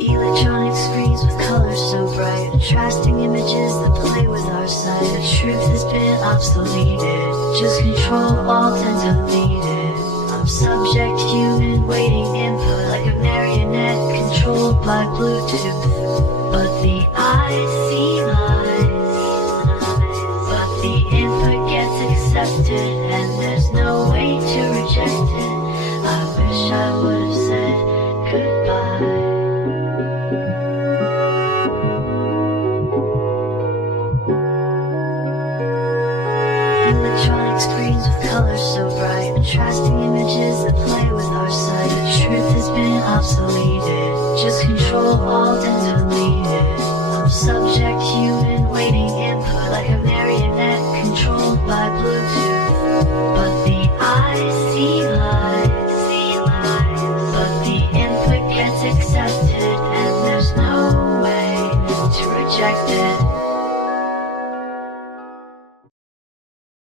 Electronic screens with colors so bright, contrasting images that play with our sight. The truth has been obsoleted, just control alt and deleted. I'm subject, human, waiting input like a marionette controlled by Bluetooth. But the eyes see lies, but the input gets accepted, and there's no way to reject it. I wish I would have said goodbye. Electronic screens with colors so bright, contrasting images that play with our sight. The truth has been obsoleted, just control alt and deleted. I'm subject, human, waiting input like a marionette controlled by Bluetooth. But the eyes see lies, but the input gets accepted, and there's no way to reject it.